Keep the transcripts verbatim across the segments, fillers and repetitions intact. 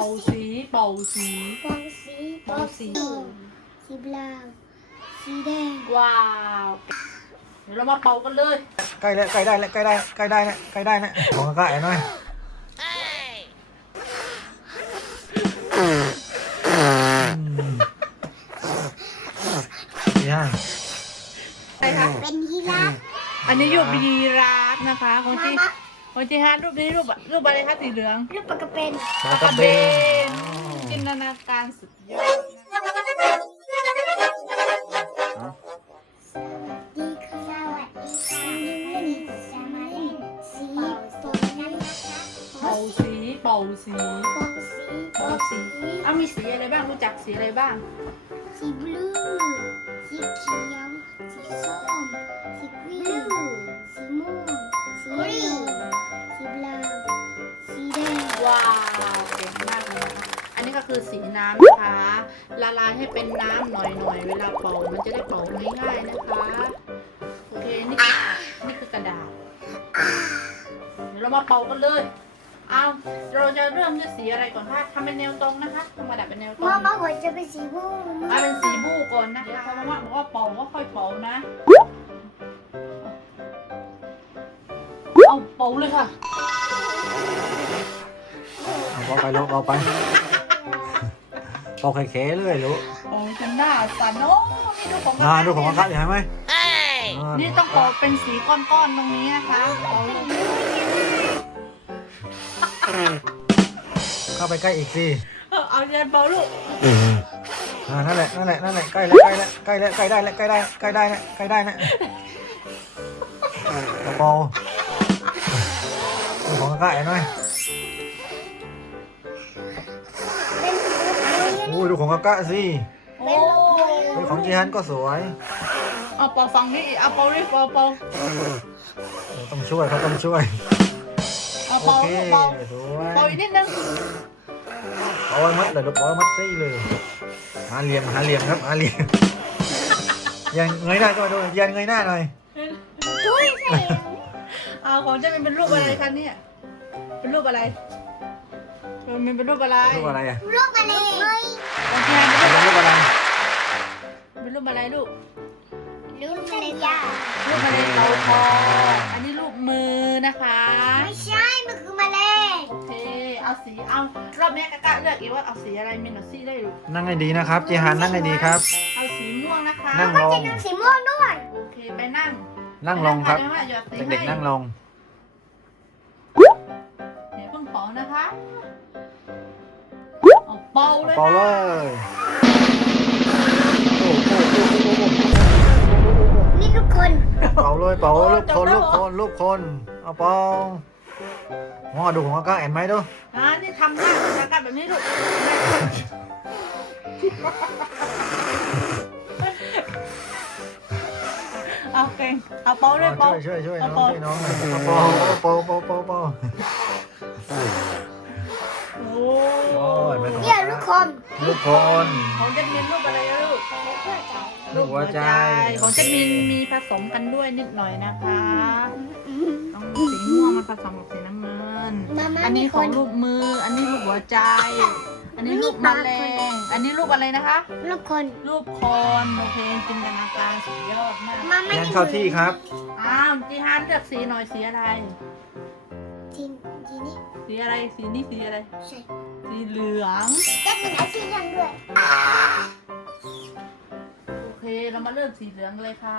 สีเป่าสีเป่าสีเป่าสีสีบราวน์สีแดงว้าวเดี๋ยวเรามาเป่ากันเลยใกล้แล้วใกล้ได้แล้วใกล้ได้ใกล้ได้แล้วใกล้ได้แล้วของกระไอ้หน่อยเนี่ยใช่ค่ะเป็นยีราฟอันนี้รูปยีราฟนะคะของจีของจีฮาร์ดรูปนี้รูปรูปอะไรคะสีเหลืองรูปปลากระเบนปลากระเบนจินตนาการสุดยอดดีค่ะสวัสดีค่ะวันนี้จะมาเล่นสีเป่ากันนะคะเป่าสีเป่าสีเป่าสีเป่าสีอ้าวมีสีอะไรบ้างรู้จักสีอะไรบ้างสีบลูสีเขียวสีส้มสีกรีนสีม่วงสีเหลืองสีบราวน์สีแดงว้าวเก่งมากเลยนะคะอันนี้ก็คือสีน้ำนะคะละลายให้เป็นน้ำหน่อยๆเวลาเป่ามันจะได้เป่าง่ายๆนะคะโอเคนี่คือนี่คือกระดาษเดี๋ยวเรามาเป่ากันเลยเอาเราจะเริ่มด้วยสีอะไรก่อนคะทำเป็นแนวตรงนะคะทำกระดาษเป็นแนวตรงมามาหัวจะเป็นสีม่วงเอาเป็นสีบูก่อนนะคะเพราะว่าบอกว่าเป่าก็ค่อยเป่านะเอาเป่าเลยค่ะเอาไปลูกเอาไปเอาไข่ๆเลยลูกเป่าจนหน้าสั่นโอ้นี่ดูของงานดูของกระไอ้เห็นไหมนี่ต้องเป่าเป็นสีก้อนๆตรงนี้นะคะเป่าเข้าไปใกล้อีกสิเอาเย็นเป่าลูกอ่านั่นแหละนั่นแหละนั่นแหละใกล้แล้วใกล้แล้วใกล้แล้วใกล้ได้แล้วใกล้ได้ใกล้ได้แล้วใกล้ได้แล้วเบาๆดูของกระไอ้หน่อยโอ้ยดูของกระกะสิโอ้ดูของจีฮันก็สวยเอาเป่าฝั่งนี้อีกเอาเป่าดิเป่าเป่าต้องช่วยเขาต้องช่วยเอาโอเป่าเคลูกเป่าสวยเป่าอีกนิดนึงเอาไว้มัดเลยลูกเอาไว้มัดซี่เลยหาเหลี่ยมหาเหลี่ยมครับหาเหลี่ยมยังเงยหน้าก็มาดูยันเงยหน้าหน่อยตุ้ยใส่เอาของเจะเป็นรูปอะไรคะเนี่ยเป็นรูปอะไรมันเป็นรูปอะไรรูปอะไรอ่ะลูกอะไรของแทนเป็นรูปอะไรเป็นรูปอะไรลูกลูกอะไรยารูปอะไรเต่าทองอันนี้รูปมือนะคะไม่ใช่มันคือแมลงโอเคเอาสีเอารอบนี้กะกะเลือกอีกว่าเอาสีอะไรมินซี่ได้ลูกนั่งให้ดีนะครับเจฮันนั่งให้ดีครับเอาสีม่วงนะคะนั่งลงสีม่วงด้วยโอเคไปนั่งนั่งลงครับไปนั่งค่ะหยอดสีให้เด็กๆนั่งลงเดี๋ยวเพิ่งเป่านะคะเอาเป่าเลยเป่าเลค่ะยโอ้โหนี่ทุกคนเป่าเลยเป่าลูกคนลูกคนลูกคนเอาเป่าอ๋อดูของก้าแอนไหมดูอ่านี่ทำหน้าเป็นกะกะแบบนี้ลูกเอาเก่งเอาเป่าเลยเป่าช่วยช่วยช่วยเอาน้องเป่าช่วยน้องเป่าเป่าเป่าเป่าเป่าโอ้โอ้ยไม่ต้องเนี่ยทุกคนลูกคนของเจมินรูปอะไรอะลูกลูกหัวใจของเจมินมีผสมกันด้วยนิดหน่อยนะคะต้องสีม่วงมาผสมกับสีน้ำเงินมามาอันนี้ของรูปมือ อันนี้รูปหัวใจ อันนี้รูปแมลง อันนี้รูปอะไรนะคะลูกคนรูปคนโอเคจินตนาการสุดยอดมากมาไม่ยันเข้าที่ครับอ้าวจีฮันเลือกสีหน่อยสีอะไรทีทีนี้สีอะไร สีนี้สีอะไรใช่สีเหลืองแต่มีอาชีพยังด้วยโอเค เรามาเริ่มสีเหลืองเลยค่ะ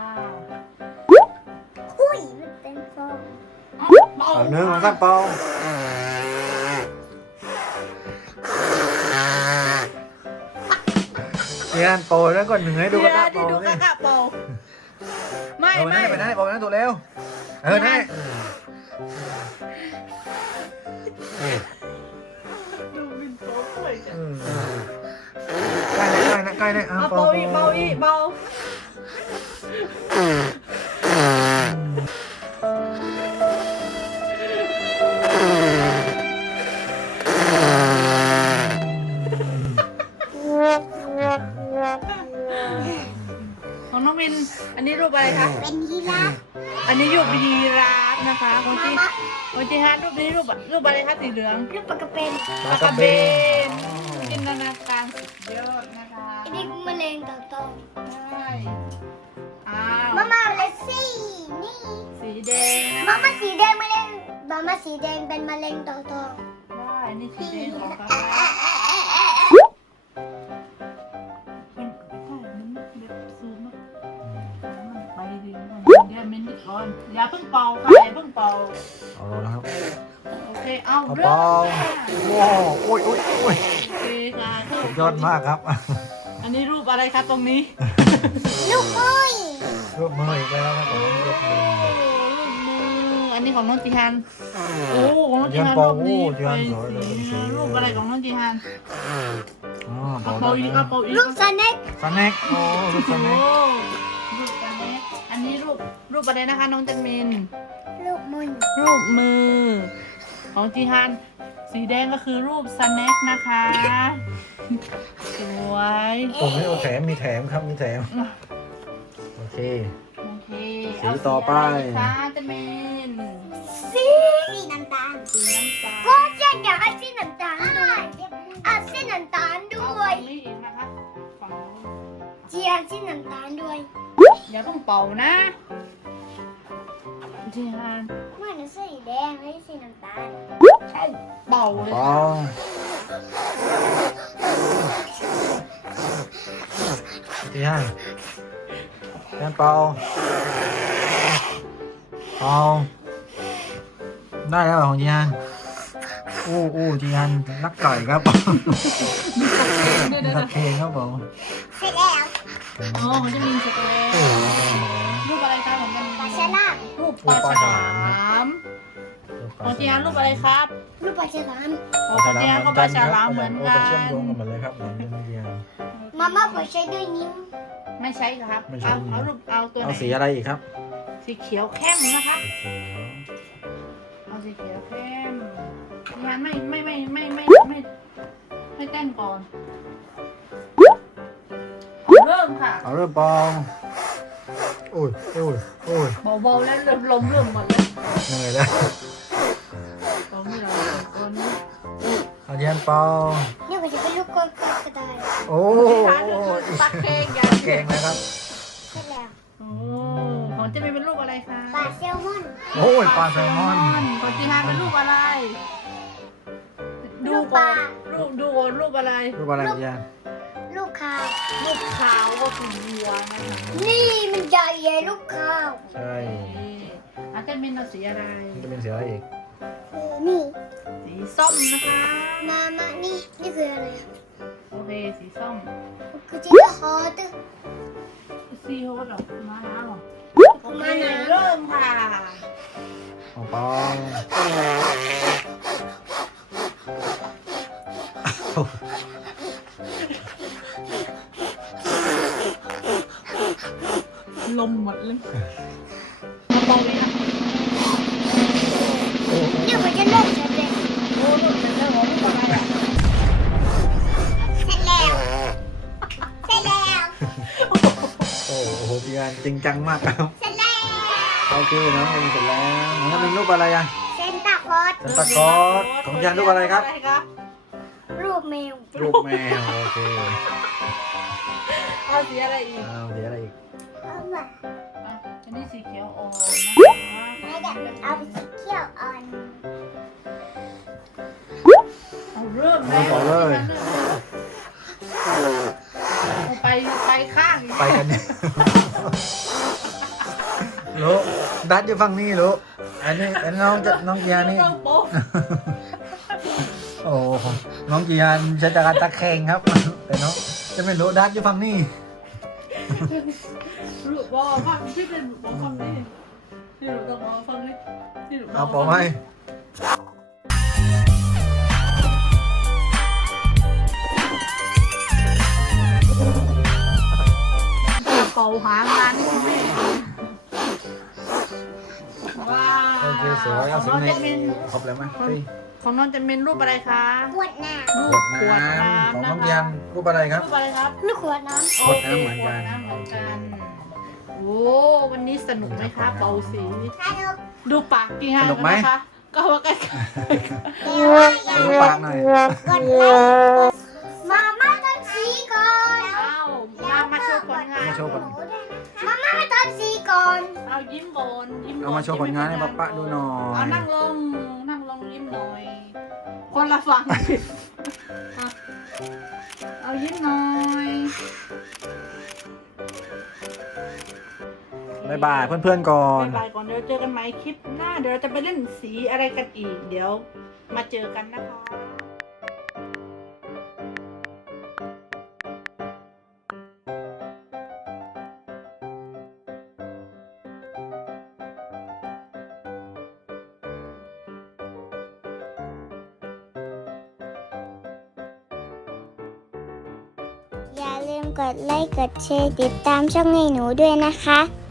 อุ้ยมันเป็นฟองเอาเอาเนื้อมันก็เป่าเจียนโปรแล้วก็เหนื่อยดูเดี๋กยระวเป๋าที่ดูนี่กะกะเป่าไม่เอาไปไม่นั่นไปนั่นไปนั่นตัวเร็วเออนั่นดูมินโต๊ะด้วยกันใกล้เลยใกล้เลยใกล้เลยเอาเอาเป่าเบาอีกเบาอีกเบาของน้องมินอันนี้รูปอะไรคะเป็นยีราฟอันนี้รูปยีราฟนะคะของจีของจีฮาร์ดรูปนี้รูปรูปอะไรคะสีเหลืองลูกปลากระเบนปลากระเบนร็งเต่าตองใช่อ้าวมาม่าเลยสินี่สีแดงนะมาม่าสีแดงมะเร็งมาม่าสีแดงเป็นมะเร็งเต่าตองได้นี่สีแดงของป๊าป๊ามันใช่มันแบบซูมมันไปดีมันเดี๋ยวมินิก่อนอย่าเพิ่งเป่าค่ะอย่าเพิ่งเป่าเอาแล้วนะครับโอเคเอาเอาเริ่เป่ามค่ะโอ้โอ้ยโอ้ยโอ้ยโอเคค่ะสุดยอดมากครับอันนี้รูปอะไรคะตรงนี้ลูกมุ้ยรูปมืออีกแล้วครับผมรูปมือรูปมืออันนี้ของน้องจีฮันโอ้ของน้องจีฮันเดือนรูปนี้เดืไปอนสวยเลยสีสีรูปอะไรของน้องจีฮันอ๋อเอาเป่าเป่าได้อีกนะเอาเป่าอีกลูกสแน็คสแน็คโอ้รูปสโอ้แน็ครูปกันเนี้อันนี้รูปรูปอะไรนะคะน้องจันมินลูกมุ้ยรูปมือ ของจีฮันสีแดงก็คือรูปสแน็คนะคะสวยผมไม่เอาแถมมีแถมครับมีแถมโอเคโอเคสีต่อไปเาสีอะไรคะจันมินสีสีน้ำตาลสีน้ำตาลก็จะอยากให้สีน้ำตาลด้วยอ่ะสีน้ำตาลด้เอาวฝั่ยงนี้อีกนะคะฝั่งนู้นเจียนสีน้ำตาลด้วยอย่าเพิ่งเป่านะจีฮันเหมือนสีแดงไม่สีน้ำตาลเอาเป่าเลยเป่าที่ห้าแอนเป่าเป่าได้แล้วเหรอของจีฮันอู้อู้จีฮันนักไก่ครับเดี๋ยวเดี๋ยวนักเพลงครับผมเสร็จแล้วอ๋อของจะมีช็อกโกแลตรูปอะไรคะของมันปลาฉลามรูปปลาฉลามของจีฮันรูปอะไรครับลูกปลาฉลามของจีฮันก็ปลาฉลามเหมือนกัเชื่อมนโยงกันหมดเลยครับเหมือนเมื่อกี้มาม่าขอใช้ด้วยนิ้วไม่ใช่ครับไม่ใช่เอาเอารูปเอาตัวไหนเอาสีอะไรอีกครับสีเขียวเข้มนะคะสีเขียวเอาสีเขียวเข้มจีฮันไม่ไม่ไม่ไม่ไม่ไม่ไม่เต้นก่อนเริ่มค่ะเอาเริ่มเป่าโอ้ยโอ้ยโอ้ยเบาๆแล้วเริ่มลมเริ่มหมดเลยเหนื่อยแล้วตรงนี้เราตรงนี้เอาเทียนเป่านี่ก็จะเป็นลูกกลมก็ได้โอ้ตักเค้กอย่างเก่งนะครับเสร็จแล้วโอ้ของเจะเป็นรูปอะไรคะปลาแซลมอนโอ้ยปลาแซลมอนของจีฮานเป็นรูปอะไร ดูลูกปก่อลานรูปดูก่อนรูปอะไรรูปอะไรเทียนลูกข้าวรูปขาวก็คือวัวนะคะนี่มันใหญ่ใหญ่ลูกข้าวใช่นี่อาจจะเป็นสีอะไรมันจะเป็นสีอะไรอีกคือนี่สีส้มนะคะมามานี่นี่คืออะไรโอเคสีส้มคือจิฮอตซีโฮสหรอมาแล้วหรอมานะเริ่มค่ะเอาเป่าลมหมดเลยมาตรงนี้นะนี่มันจะเริ่มเสร็จแล้วโอ้รูปเป็นเรื่องของรูปอะไรอ่ะเสร็จแล้วเสร็จแล้วโอ้โหเทียนจริงจังมากครับเสร็จแล้วโอเคน้องเองเสร็จแล้วน้องเป็นรูปอะไรอ่ะเซนตาคลอสสันตากอสของเทียนรูปอะไรครับรูปแมวรูปแมวโอเคเอาสีอะไรอีกเอาสีอะไรอีกเอามาอ่ะอันนี้สีเขียวอ่อนนะคะแม่อยากเอาสีเขียวอ่อนเอาเริ่มแล้วเอาเลยเอาไปไปข้างอีกไปกันเนี่ยลูกดัดอยู่ฝั่งนี้ลูกอันนี้อันน้องจะน้องเทียนนี่เริ่มโป๊ะโอ้โหน้องจียานใช้จากการตะแคงครับ แต่น้องจะไม่รู้ดัดอยู่ฝั่งนี้รูปบอฟังที่เป็นบอฟังนี่ที่รูปต้องบอฟังนี่ที่รูปเอาปอไหมเป่าหางานนี่คุณแม่ว้าวโอเคสวยเอาขสีองน้องไหนจะเป็นครบแล้วไหมสี่ของน้องจะเป็นรูปอะไรคะขวดน้รูขปวดขวดน้ำของน้ำน้นะองจียาคะนรูปอะไรครับรูปอะไรครับำลูกขวดน้ขวดน้ำเหมือนกันขวดน้ำเหมือนกัน โอ้วันนี้สนุกไหมคะเป่าสีำถ้าลูกดูปากกี่ห้าสนุกไหมนะคะ ก็ว่ากันเดี๋ยวว่าอขย่าอดูปากหน่อยกดไลค์มาม่าต้องสีก่อนอ้าวน้โชว์ผลมาม่าไปตอนสีก่อนเอายิ้มก่อนยิ้มก่อนเอามาโชว์ผลงานให้ป๊าป๊าดูหน่อเอายนั่งลงนั่งลงยิ้มหน่อย คนละฝั่งเอาเอายิ้มหน่อยบ๊ายบายเพื่อนๆก่อนบ๊ายบายก่อนเดี๋ยวเจอกันใหม่คลิปหน้าเดี๋ยวเราจะไปเล่นสีอะไรกันอีก เดี๋ยวมาเจอกันนะคะอย่าลืมกดไลค์กดแชร์ติดตามช่องให้หนูด้วยนะคะ